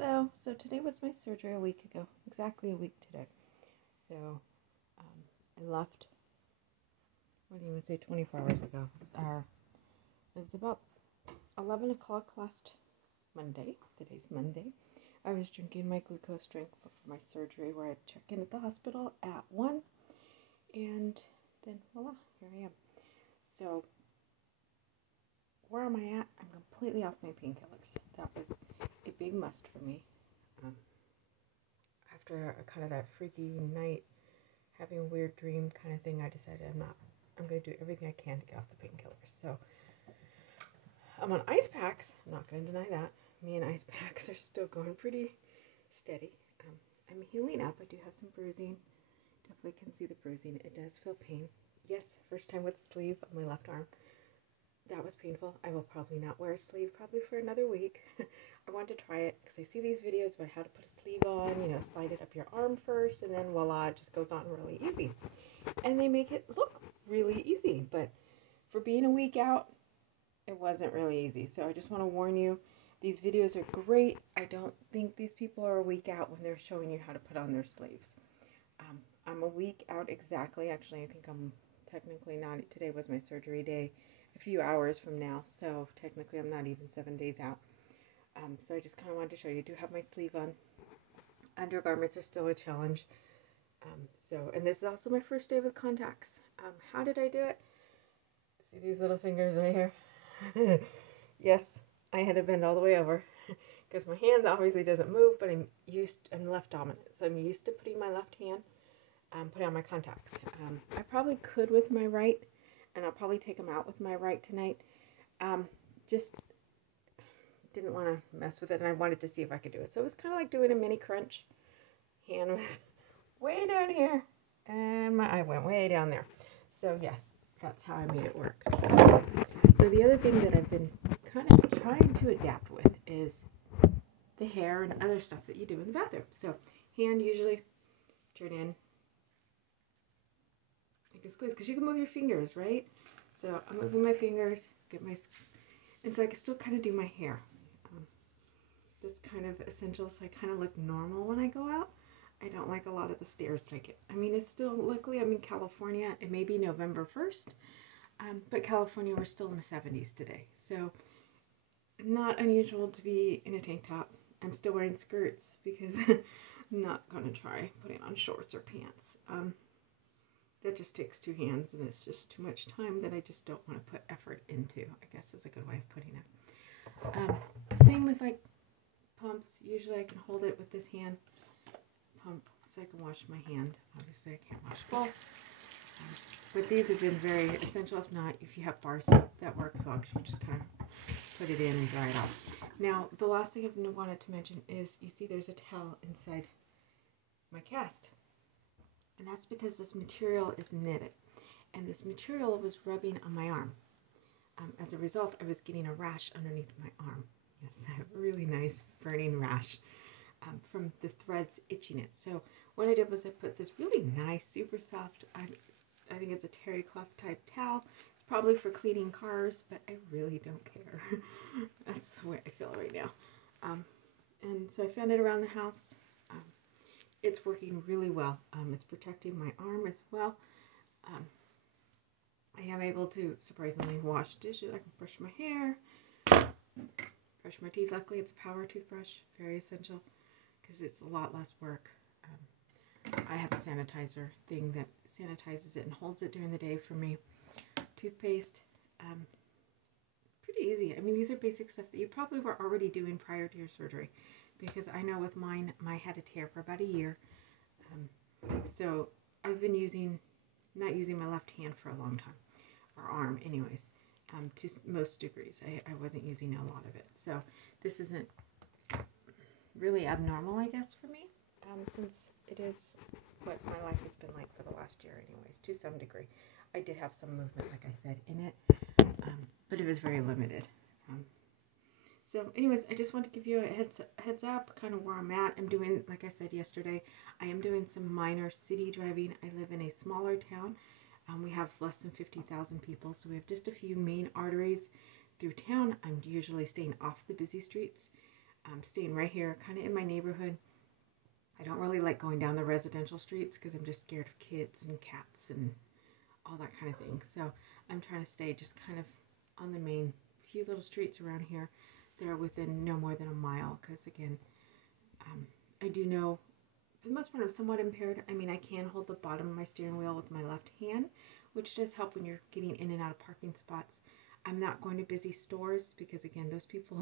Hello. So today was my surgery a week ago, exactly a week today. So I left, what do you want to say, 24 hours ago. It was about 11 o'clock last Monday. Today's Monday. I was drinking my glucose drink for my surgery where I check in at the hospital at 1. And then voila, here I am. So where am I at? I'm completely off my painkillers. That was a big must for me. After kind of that freaky night, having a weird dream kind of thing, I decided I'm going to do everything I can to get off the painkillers. So I'm on ice packs. I'm not going to deny that. Me and ice packs are still going pretty steady. I'm healing up. I do have some bruising. Definitely can see the bruising. It does feel pain. Yes, first time with a sleeve on my left arm. That was painful. I will probably not wear a sleeve probably for another week. I wanted to try it because I see these videos about how to put a sleeve on, slide it up your arm first, and then voila, it just goes on really easy. And they make it look really easy, but for being a week out, it wasn't really easy. So I just want to warn you, these videos are great. I don't think these people are a week out when they're showing you how to put on their sleeves. I'm a week out exactly. Actually, I think I'm technically not. Today was my surgery day. A few hours from now, so technically I'm not even 7 days out. So I just kind of wanted to show you. I do have my sleeve on. Undergarments are still a challenge. And this is also my first day with contacts. How did I do it? See these little fingers right here? Yes, I had to bend all the way over because my hand obviously doesn't move, but I'm left dominant, so I'm used to putting my left hand, putting on my contacts. I probably could with my right. And I'll probably take them out with my right tonight. Just didn't want to mess with it, and I wanted to see if I could do it. So it was kind of like doing a mini crunch. Hand was way down here, and my eye went way down there. So yes, that's how I made it work. So the other thing that I've been kind of trying to adapt with is the hair and other stuff that you do in the bathroom. So hand usually turn in. Squeeze, because you can move your fingers, right? So I'm moving my fingers, and so I can still kind of do my hair. That's kind of essential, so I kind of look normal when I go out. I don't like a lot of the stairs like it. I mean, it's still, luckily I'm in California. It may be November 1st, but California, we're still in the 70s today. So not unusual to be in a tank top. I'm still wearing skirts because I'm not going to try putting on shorts or pants. That just takes two hands, and it's just too much time that I just don't want to put effort into, I guess is a good way of putting it. Same with like pumps. Usually I can hold it with this hand pump so I can wash my hand. Obviously I can't wash both. But these have been very essential. If not, if you have bar soap, that works well because you just kind of put it in and dry it off. Now, the last thing I wanted to mention is you see there's a towel inside my cast. And that's because this material is knitted. And this material was rubbing on my arm. As a result, I was getting a rash underneath my arm. Yes, a really nice burning rash from the threads itching it. So what I did was I put this really nice, super soft, I think it's a terry cloth type towel. It's probably for cleaning cars, but I really don't care. That's the way I feel right now. And so I found it around the house. It's working really well. It's protecting my arm as well. I am able to surprisingly wash dishes. I can brush my hair, brush my teeth. Luckily, it's a power toothbrush, very essential because it's a lot less work. I have a sanitizer thing that sanitizes it and holds it during the day for me. Toothpaste, pretty easy. I mean, these are basic stuff that you probably were already doing prior to your surgery. Because I know with mine, I had a tear for about a year. So I've been not using my left hand for a long time, or arm anyways, to most degrees. I wasn't using a lot of it. So this isn't really abnormal, I guess, for me, since it is what my life has been like for the last year anyways, to some degree. I did have some movement, like I said, in it, but it was very limited. So anyways, I just want to give you a heads up, kind of where I'm at. I'm doing, like I said yesterday, I am doing some minor city driving. I live in a smaller town. We have less than 50,000 people, so we have just a few main arteries through town. I'm usually staying off the busy streets. staying right here, kind of in my neighborhood. I don't really like going down the residential streets because I'm just scared of kids and cats and all that kind of thing. So I'm trying to stay just kind of on the main few little streets around here that are within no more than a mile, because again, I do know for the most part I'm somewhat impaired. I mean, I can hold the bottom of my steering wheel with my left hand, which does help when you're getting in and out of parking spots. I'm not going to busy stores because again, those people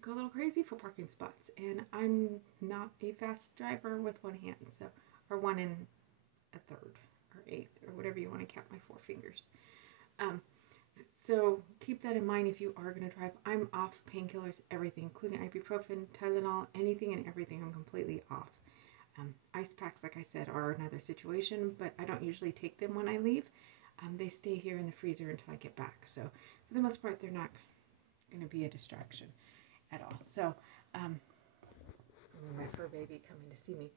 go a little crazy for parking spots, and I'm not a fast driver with one hand, so, or one and a third or eighth or whatever you want to count my 4 fingers. So keep that in mind if you are going to drive. I'm off painkillers, everything, including ibuprofen, Tylenol, anything and everything. I'm completely off. Ice packs, like I said, are another situation, but I don't usually take them when I leave. They stay here in the freezer until I get back. So for the most part, they're not going to be a distraction at all. So my fur baby coming to see me.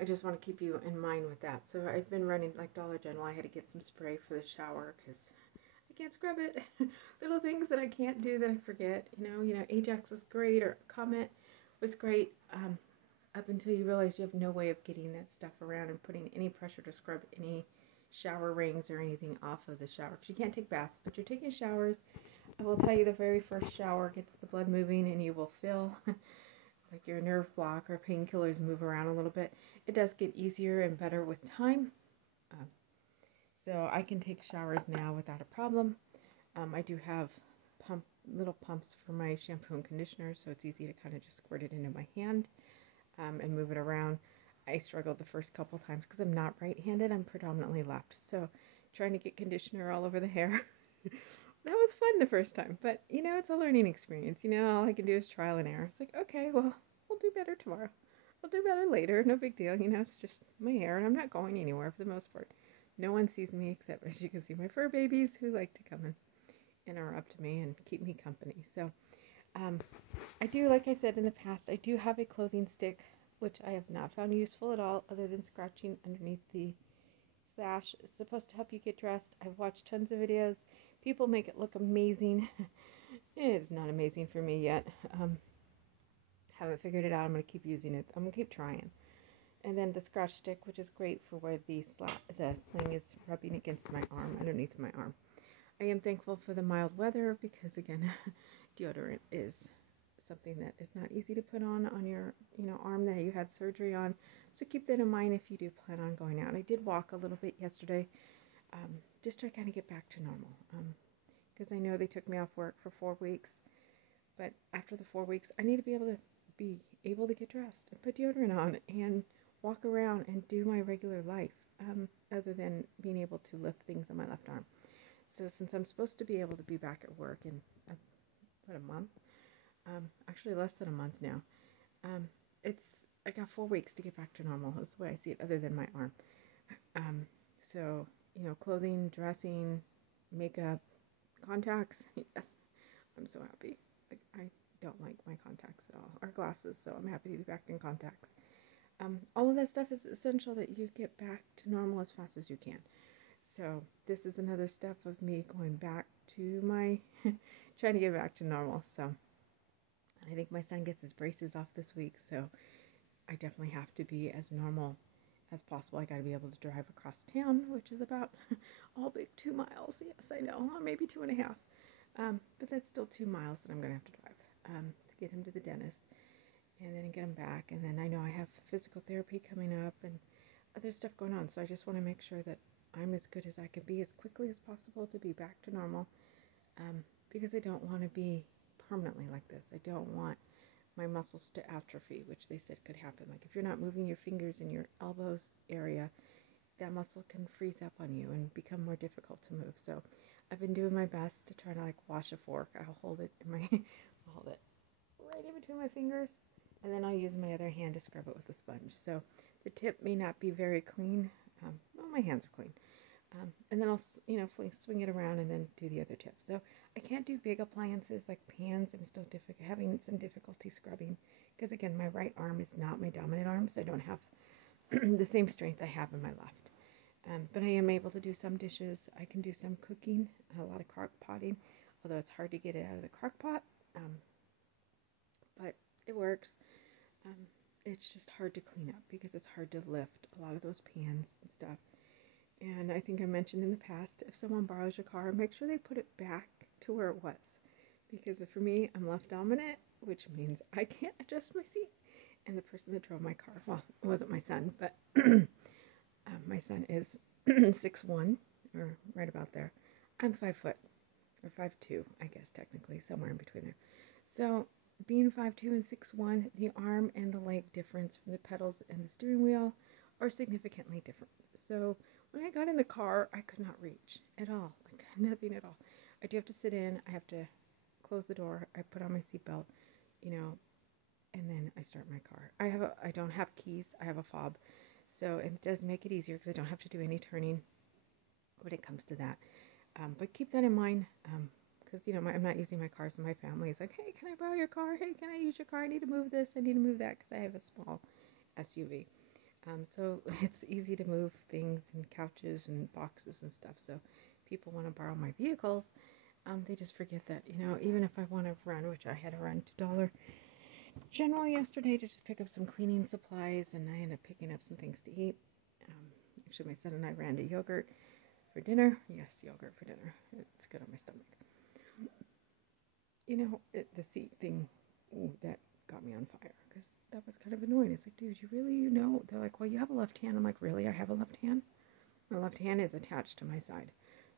I just want to keep you in mind with that. So I've been running like Dollar General. I had to get some spray for the shower because I can't scrub it. Little things that I can't do that I forget. You know, Ajax was great, or Comet was great, up until you realize you have no way of getting that stuff around and putting any pressure to scrub any shower rings or anything off of the shower. Because you can't take baths, but you're taking showers. I will tell you, the very first shower gets the blood moving, and you will feel like your nerve block or painkillers move around a little bit. It does get easier and better with time. So I can take showers now without a problem. I do have little pumps for my shampoo and conditioner, so it's easy to kind of just squirt it into my hand and move it around. I struggled the first couple times because I'm not right-handed. I'm predominantly left. So trying to get conditioner all over the hair, that was fun the first time. But, you know, it's a learning experience. You know, all I can do is trial and error. It's like, okay, well, we'll do better tomorrow. I'll do better later. No big deal. You know, it's just my hair, and I'm not going anywhere for the most part. No one sees me except, as you can see, my fur babies who like to come and are up to me and keep me company. So I do, like I said in the past, I do have a clothing stick, which I have not found useful at all other than scratching underneath the sash. It's supposed to help you get dressed. I've watched tons of videos. People make it look amazing. It is not amazing for me yet. Haven't figured it out. I'm going to keep using it. I'm going to keep trying. And then the scratch stick, which is great for where the sling is rubbing against my arm, underneath my arm. I am thankful for the mild weather because, again, deodorant is something that is not easy to put on your, arm that you had surgery on. So keep that in mind if you do plan on going out. I did walk a little bit yesterday, just to kind of get back to normal. Because I know they took me off work for 4 weeks, but after the 4 weeks, I need to be able to get dressed and put deodorant on and walk around and do my regular life, other than being able to lift things on my left arm. So since I'm supposed to be able to be back at work in a month, actually less than a month now, I got 4 weeks to get back to normal. That's the way I see it, other than my arm. So, clothing, dressing, makeup, contacts, yes, I'm so happy. I don't like my contacts at all, or glasses, so I'm happy to be back in contacts. All of that stuff is essential that you get back to normal as fast as you can. So this is another step of me going back to trying to get back to normal. So I think my son gets his braces off this week, so I definitely have to be as normal as possible. I got to be able to drive across town, which is about all big 2 miles. Yes, I know, or maybe 2.5. But that's still 2 miles that I'm going to have to drive to get him to the dentist and then get him back. And then I know I have physical therapy coming up and other stuff going on. So I just want to make sure that I'm as good as I can be as quickly as possible to be back to normal, because I don't want to be permanently like this. I don't want my muscles to atrophy, which they said could happen. Like if you're not moving your fingers in your elbows area, that muscle can freeze up on you and become more difficult to move. So I've been doing my best to try to wash a fork. I'll hold it right in between my fingers, and then I'll use my other hand to scrub it with a sponge. So the tip may not be very clean. Well, my hands are clean. And then I'll, swing it around and then do the other tip. So I can't do big appliances like pans. I'm still having some difficulty scrubbing because, again, my right arm is not my dominant arm, so I don't have the same strength I have in my left. But I am able to do some dishes. I can do some cooking, a lot of crock potting, although it's hard to get it out of the crock pot. But It works. It's just hard to clean up because it's hard to lift a lot of those pans and stuff. And I think I mentioned in the past, if someone borrows your car, make sure they put it back to where it was. Because for me, I'm left dominant, which means I can't adjust my seat. And the person that drove my car, well, it wasn't my son, but my son is 6'1", or right about there. I'm 5 foot, or 5'2", I guess technically, somewhere in between there. So being 5'2" and 6'1", the arm and the leg difference from the pedals and the steering wheel are significantly different. So when I got in the car, I could not reach at all, like nothing at all. I do have to sit in, I have to close the door, I put on my seatbelt, you know, and then I start my car. I don't have keys, I have a fob, so it does make it easier because I don't have to do any turning when it comes to that. But keep that in mind, because, you know, I'm not using my car, so my family is like, hey, can I borrow your car? Hey, can I use your car? I need to move this, I need to move that, because I have a small SUV. So it's easy to move things and couches and boxes and stuff. So people want to borrow my vehicles. They just forget that, you know, even if I want to run, which I had to run to Dollar General yesterday to just pick up some cleaning supplies, and I ended up picking up some things to eat. Actually, my son and I ran to yogurt for dinner. Yes, yogurt for dinner. It's good on my stomach. You know, the seat thing, that got me on fire, because that was kind of annoying. It's like, dude, you really, you know? They're like, well, you have a left hand. I'm like, really? I have a left hand? My left hand is attached to my side.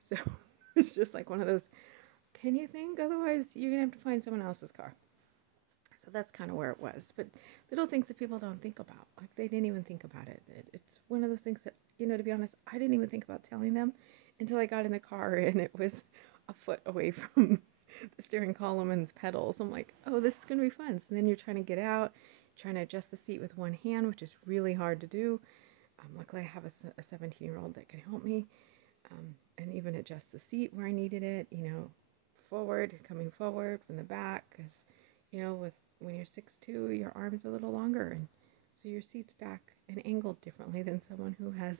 So it's just like one of those, can you think? Otherwise, you're going to have to find someone else's car. So that's kind of where it was. But little things that people don't think about. Like, they didn't even think about it. It's one of those things that, you know, to be honest, I didn't even think about telling them until I got in the car and it was a foot away from the steering column and the pedals. I'm like, oh, this is going to be fun. So then you're trying to get out, trying to adjust the seat with one hand, which is really hard to do. Luckily, I have a 17-year-old that can help me, and even adjust the seat where I needed it, you know, forward, coming forward from the back, because, you know, when you're 6'2", your arms are a little longer, and so your seat's back and angled differently than someone who has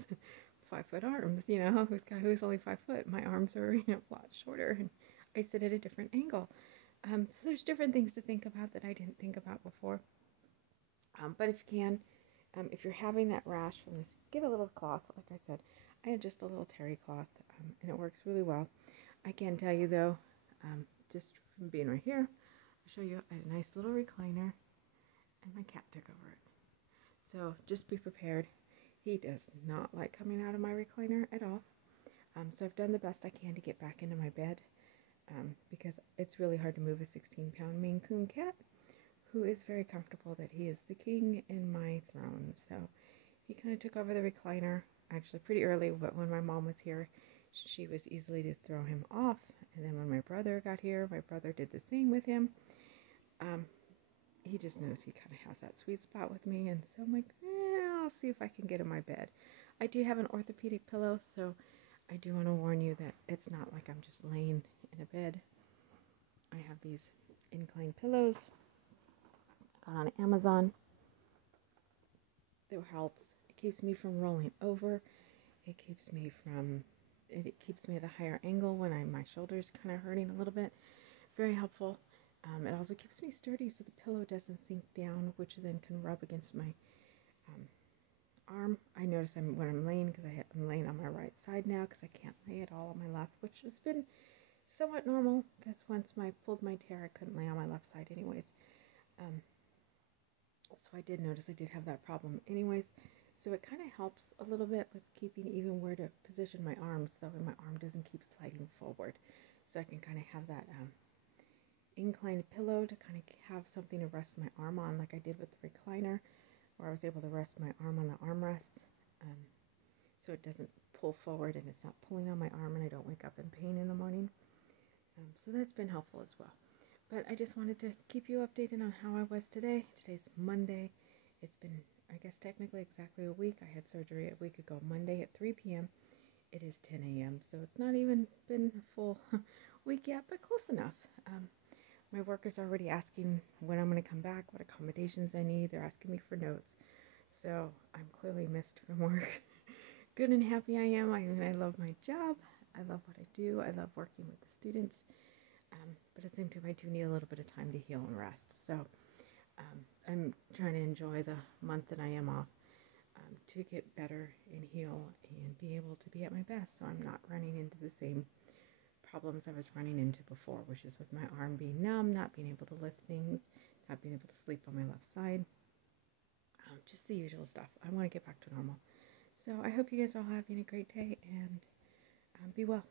5-foot arms, you know, who's only 5 foot. My arms are, you know, a lot shorter, and I sit at a different angle. So there's different things to think about that I didn't think about before. But if you can, if you're having that rash from this, get a little cloth. Like I said, I had just a little terry cloth, and it works really well. I can tell you though, just from being right here, I'll show you a nice little recliner, and my cat took over it. So just be prepared. He does not like coming out of my recliner at all. So I've done the best I can to get back into my bed, because it's really hard to move a 16-pound Maine Coon cat who is very comfortable that he is the king in my throne. So he kind of took over the recliner, actually pretty early, but when my mom was here, she was easily to throw him off. And then when my brother got here, my brother did the same with him. He just knows he kind of has that sweet spot with me, and so I'm like, I'll see if I can get in my bed. I do have an orthopedic pillow, so I do want to warn you that it's not like I'm just laying in a bed. I have these inclined pillows. Got on Amazon. That helps. It keeps me from rolling over. It keeps me at a higher angle when my shoulder's kind of hurting a little bit. Very helpful. It also keeps me sturdy so the pillow doesn't sink down, which then can rub against my arm. I notice when I'm laying, because I'm laying on my right side now, because I can't lay at all on my left, which has been somewhat normal, because once I pulled my tear, I couldn't lay on my left side anyways. So I did notice I did have that problem anyways. So it kind of helps a little bit with keeping even where to position my arms, so that my arm doesn't keep sliding forward. So I can kind of have that inclined pillow to kind of have something to rest my arm on, like I did with the recliner, where I was able to rest my arm on the armrests, so it doesn't pull forward and it's not pulling on my arm and I don't wake up in pain in the morning. So that's been helpful as well. But I just wanted to keep you updated on how I was today. Today's Monday. It's been, I guess, technically exactly a week. I had surgery a week ago, Monday at 3 p.m. It is 10 a.m., so it's not even been a full week yet, but close enough. My workers are already asking when I'm going to come back, what accommodations I need. They're asking me for notes. So I'm clearly missed from work. Good and happy I am. I mean, I love my job. I love what I do. I love working with the students. But at the same time, I do need a little bit of time to heal and rest. So I'm trying to enjoy the month that I am off to get better and heal and be able to be at my best, so I'm not running into the same problems I was running into before, which is with my arm being numb, not being able to lift things, not being able to sleep on my left side, just the usual stuff. I want to get back to normal. So I hope you guys are all having a great day, and be well.